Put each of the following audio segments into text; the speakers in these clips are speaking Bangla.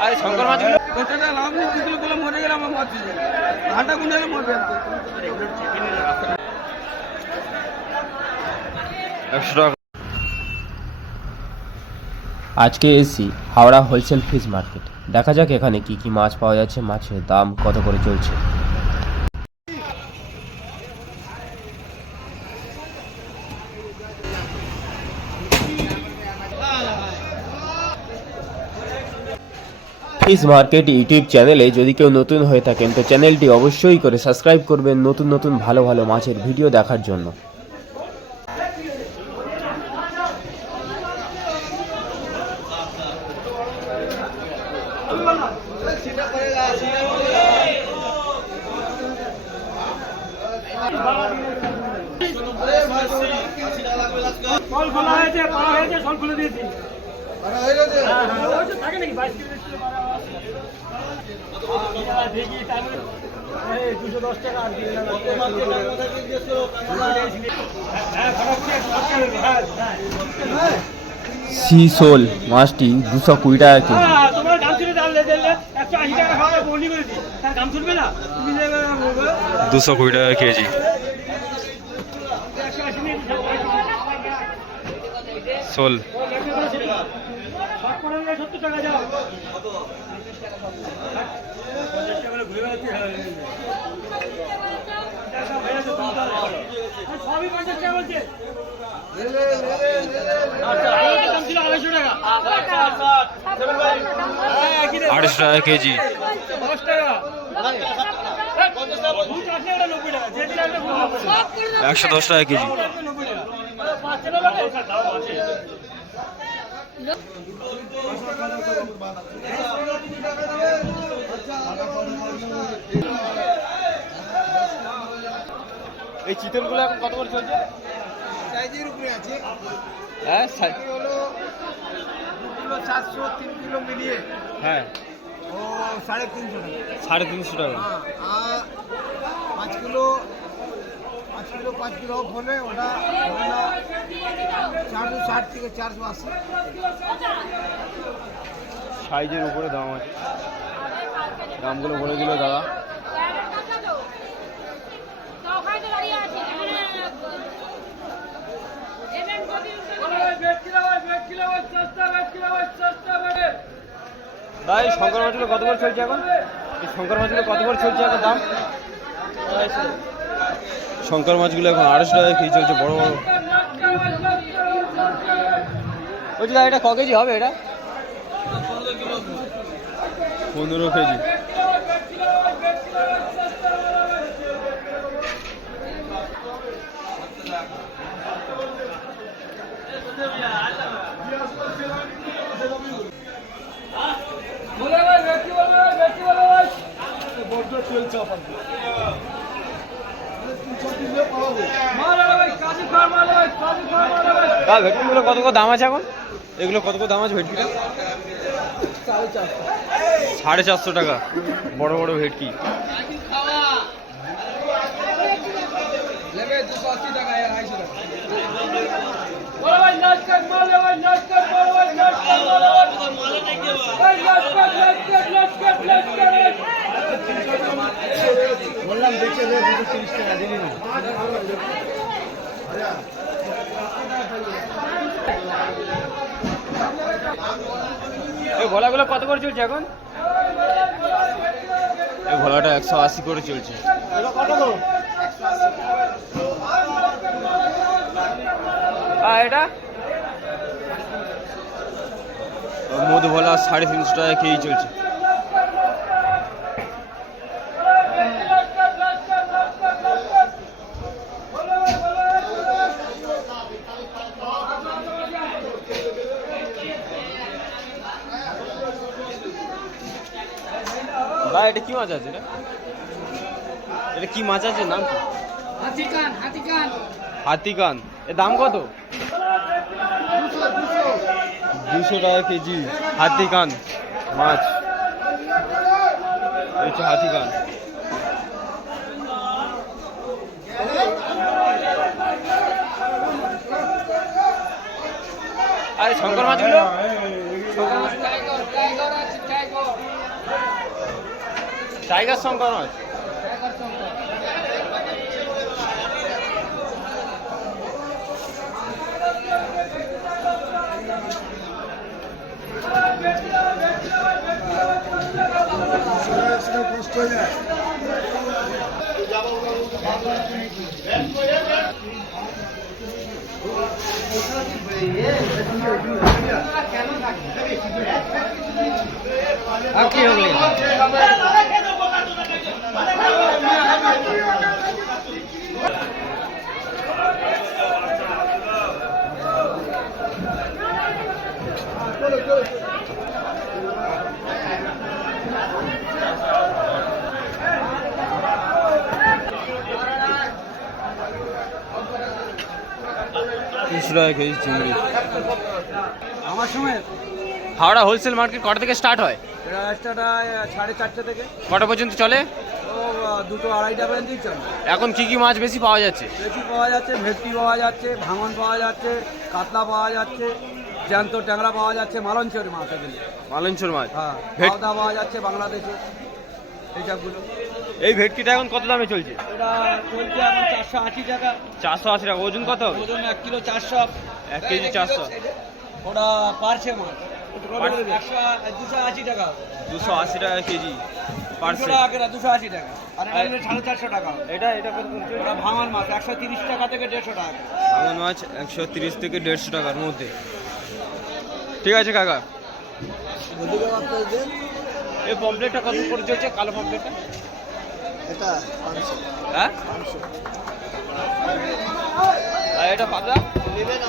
আরে শঙ্কর মাছগুলো লাভ নেই দুগুলো মরে গেলে আমার মাছ গুনে গেলে মরবে একশো টাকা আজকে এসি, হাওড়া হোলসেল ফিশ মার্কেট। দেখা যাক এখানে কি কি মাছ পাওয়া যাচ্ছে, মাছের দাম কত করে চলছে। ফিশ মার্কেট ইউটিউব চ্যানেলে যদি কেউ নতুন হয়ে থাকেন, তো চ্যানেলটি অবশ্যই করে সাবস্ক্রাইব করবেন নতুন নতুন ভালো ভালো মাছের ভিডিও দেখার জন্য কল খোলা হয়েছে পাড়া হয়েছে সব খুলে দিয়েছি হ্যাঁ, হ্যাঁ, ওই তো থাকে নাকি বাইশ কিলো ছিল পাড়া আচ্ছা, দেখি তারপরে এই দুশো দশ টাকা আর দিয়ে দিলাম। হ্যাঁ, ফটাফট একশো দশ টাকা দেবে, হ্যাঁ, হ্যাঁ। সি সোল মাছটি দুশো কুড়ি টাকা কেজি। হ্যাঁ, তোমার দাম ছিল দাম একশো আশি টাকা খাওয়া বন্দি করেছি তার দাম শুনবে না? দুশো কুড়ি টাকা কেজি একশো আশি নিয়ে শোল সব করে নিয়ে সত্তর টাকা যাও পঞ্চাশ টাকা করে ঘুরে বেড়াচ্ছি, হ্যাঁ, এই যে। টাকা হয়ে গেছে, তুলতে হবে। আর সবই পঞ্চাশ টাকা বলছে আচ্ছা, আগের দাম ছিল আড়াইশো টাকা কেজি। একশো দশ টাকা কেজি এই চিতলগুলো এখন কত করে চলছে? সাইজের উপরে আছে। হ্যাঁ এই হলো দু কিলো চারশো তিন কিলো মিলিয়ে। হ্যাঁ। ও সাড়ে তিনশো টাকা। সাড়ে তিনশো টাকা। হ্যাঁ পাঁচ কিলো পাঁচ কিলো হলে ওটা চারশো ষাট থেকে চারশো আশি। সাইজের উপরে দাম আছে। দামগুলো বলে দিল দাদা। এই শঙ্কর মাছগুলো কত করে চলছে এখন শঙ্কর মাছগুলো কত করে চলছে এখন দাম? শঙ্কর মাছগুলো এখন আড়াইশো টাকা কেজি চলছে বড় বড়। বলছি দাদা এটা ক কেজি হবে এটা? পনেরো কেজি। দাদা ভেটকিগুলো কত কত দাম আছে এখন? এগুলো কত কত দাম আছে ভেটকিটা? সাড়ে চারশো টাকা। বড় বড় ভেটকি। টাকা আড়াইশো টাকা বললাম দেখে দে দুশো তিরিশ টাকা দিলি না এই ভোলাগুলো কত করে চলছে এখন? এই ভোলাটা একশো আশি করে চলছে। এটা? মধু ভোলা সাড়ে তিনশো টাকা কেজি চলছে। কি মাছ আছে এটা এটা কি মাছ আছে? নাম কি? হাতিকান হাতিকান। হাতিকান। এর দাম কত? দুশো টাকা কেজি। হাতি কান মাছ। এই হচ্ছে হাতি কান আরে শঙ্কর মাছগুলো? টাইগার শঙ্কর মাছ আর কি হবে? টাকা কেজি চিংড়ি আমার সময় হাওড়া হোলসেল মার্কেট কটা থেকে স্টার্ট হয়? রাস্তাটা সাড়ে চারটে থেকে। কটা পর্যন্ত চলে? ও দুটো আড়াইটা পর্যন্তই চলে। এখন কি কি মাছ বেশি পাওয়া যাচ্ছে? বেশি পাওয়া যাচ্ছে ভেটকি পাওয়া যাচ্ছে ভাঙন পাওয়া যাচ্ছে কাতলা পাওয়া যাচ্ছে জ্যান্ত ট্যাংরা পাওয়া যাচ্ছে মালঞ্চর মাছ এগুলো। মালঞ্চর মাছ? হ্যাঁ পাওয়া যাচ্ছে বাংলাদেশে এই এই ভেটকিটা এখন কত দামে চলছে? এটা চলছে এখন চারশো আশি টাকা। চারশো আশি টাকা ওজন কত ওজন এক কিলো চারশো। এক কেজি চারশো। ওটা পারছে মাছ। দুশো আশি টাকা দুশো আশি টাকা কেজি ভাঙন মাছ একশো তিরিশ টাকা থেকে দেড়শো টাকা। ভাঙন মাছ একশো তিরিশ থেকে দেড়শো টাকার মধ্যে। ঠিক আছে কাকা। এই পমপ্লেটটা কত করে চলছে কালো পমপ্লেটটা এটা হ্যাঁ? আর এটা পাতা নেবে না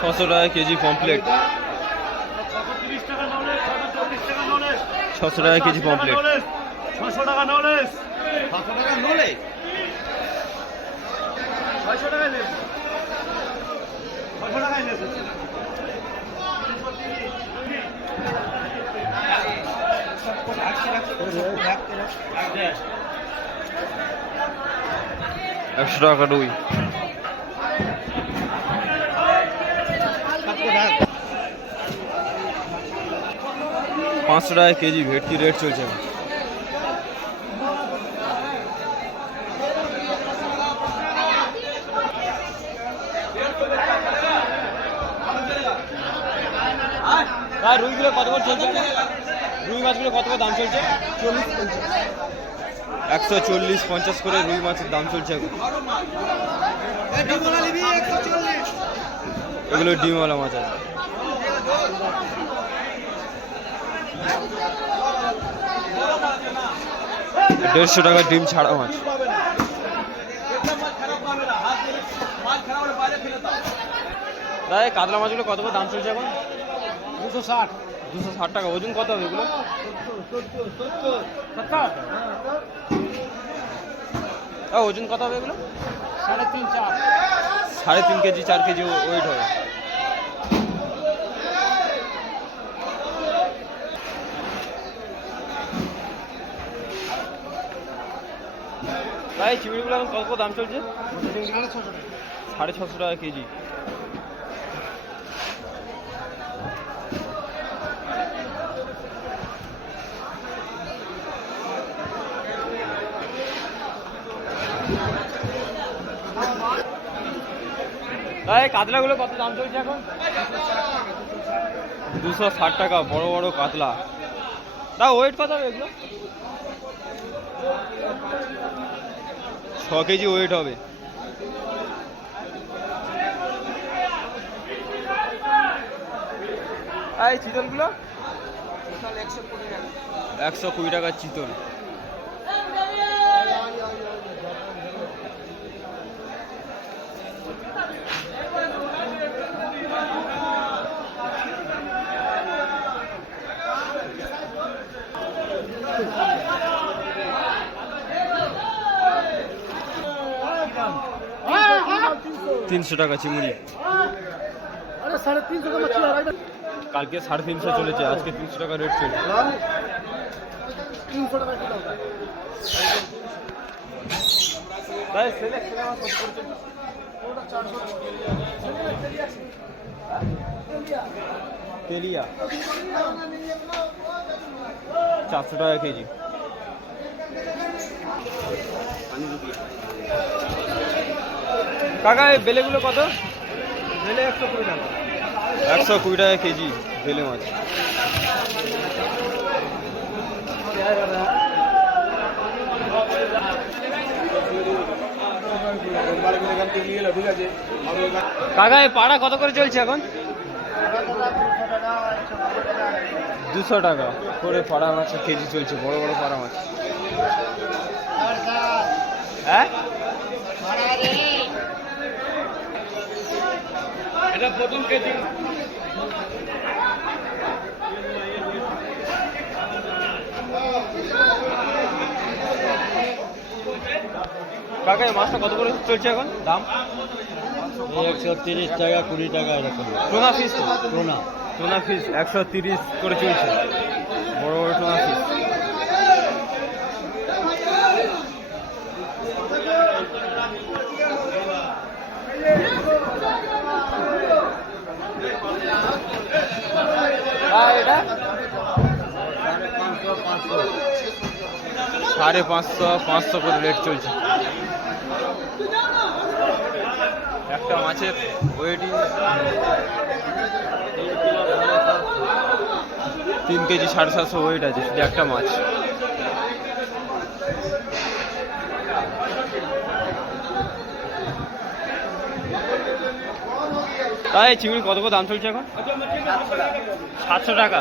ছশো টাকা কেজি পমপ্লেট ছশো টাকা কেজি পমপ্লেট ছশো টাকা নলেজ পাঁচশো টাকা নলে ছয়শো টাকায় নেন টাকায় একশো টাকা রুই পাঁচশো টাকা কেজি ভেটকি রেট চলছে। রুইগুলো কত করে চলছে? রুই মাছগুলো কত করে দাম চলছে? একশো চল্লিশ পঞ্চাশ করে রুই মাছের দাম চলছে এগুলো ডিমওয়ালা মাছ আছে। দেড়শো টাকা ডিম ছাড়া মাছ। দাদা কাতলা মাছগুলো কত করে দাম চলছে এখন? দুশো ষাট দুশো ষাট টাকা। ওজন কত হবে এগুলো? ওজন কত হবে এগুলো? সাড়ে তিন চার। সাড়ে তিন কেজি চার কেজি ওয়েট হবে। ভাই, চিংড়িগুলো এখন কত দাম চলছে? সাড়ে ছশো টাকা কেজি। ভাই, কাতলাগুলো কত দাম চলছে এখন? দুশো ষাট টাকা, বড় বড় কাতলা। তা ওয়েট কত হবে এগুলো? ছ কেজি ওয়েট হবে। এই চিতলগুলো? একশো কুড়ি টাকার চিতল। তিনশো টাকা চিংড়ি। কালকে সাড়ে তিনশো চলেছে আজকে তিনশো টাকা রেট চলছে। তেলিয়া। চারশো টাকা কেজি। কাকা এই বেলেগুলো কত? বেলে একশো কুড়ি টাকা। একশো কুড়ি টাকা কেজি বেলে মাছ। কাকা এই পাড়া কত করে চলছে এখন? দুশো টাকা করে পাড়া মাছ কেজি চলছে বড় বড় পাড়া মাছ। হ্যাঁ? এটা প্রথম কাকা এই মাছটা কত করে চলছে এখন? দাম? একশো তিরিশ টাকা কুড়ি টাকা এরকম। টোনা ফিস টোনা টোনা ফিস একশো তিরিশ করে চলছে বড় বড় টোনা ফিস এটা সাড়ে পাঁচশো পাঁচশো করে রেট চলছে। একটা মাছের ওয়েটিং তিন কেজি সাড়ে সাতশো ওয়েট আছে শুধু একটা মাছ। তাই চিংড়ি কত কত দাম চলছে এখন? সাতশো টাকা।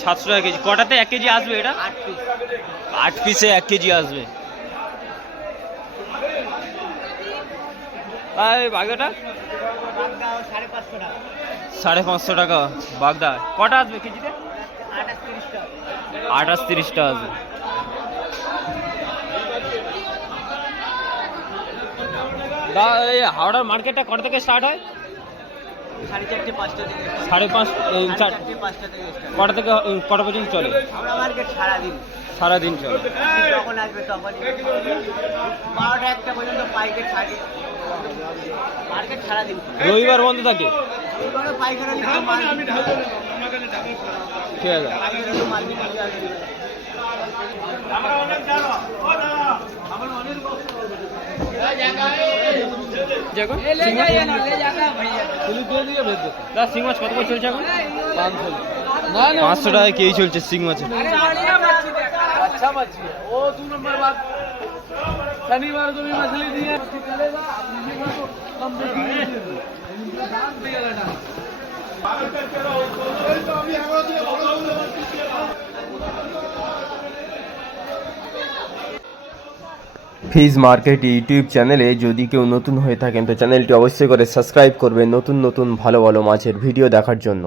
সাতশো টাকা কেজি। কটাতে এক কেজি আসবে এটা? আট পিসে এক কেজি আসবে। সাড়ে পাঁচশো টাকা। বাগদা, কটা আসবে কেজিতে? আঠাশ তিরিশটা আসবে। এই হাওড়ার মার্কেটটা কটা থেকে স্টার্ট হয়? সাড়ে চারটে পাঁচটা থেকে সাড়ে পাঁচ চার চারটে পাঁচটা থেকে start। কটা থেকে কটা পর্যন্ত চলে? মার্কেট সারাদিন। সারাদিন চলে। যখন আসবে তখন বারোটা একটা পর্যন্ত পাইকারি ছাড়ি। মার্কেট সারাদিন রবিবার বন্ধ থাকে। ঠিক আছে। সিং মাছ কত করে চলছে এখন পাঁচশো টাকা কেজি চলছে সিং মাছের अच्छा मछली है वो दो नंबर बात शनिवार को भी मछली दी है चलेगा ফিজ মার্কেট ইউটিউব চ্যানেলে যদি কেউ নতুন হয়ে থাকেন, তো চ্যানেলটি অবশ্যই করে সাবস্ক্রাইব করবেন নতুন নতুন ভালো ভালো মাছের ভিডিও দেখার জন্য।